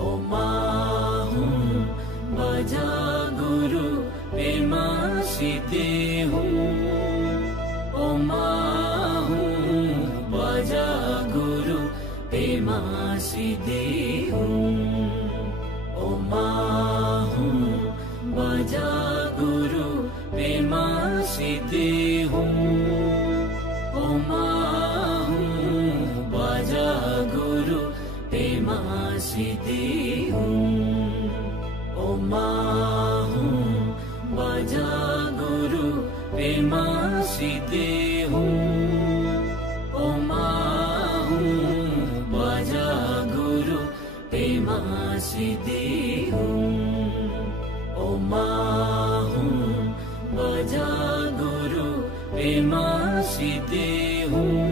ओ माहू बजा गुरु पेमा सीते हूँ। ओ माहू बजा गुरु पेमा सीते हूँ। ओ माहू बजा गुरु पेमा सीते हूँ। ओ माहू बजा गुरु पेमा सीते हूँ। ओ माहू बजा गुरु पेमा सीते हूँ। ओ माहू बजा गुरु पेमा सीते हूँ। ओ माहू बजा गुरु पेमा सीते हूँ।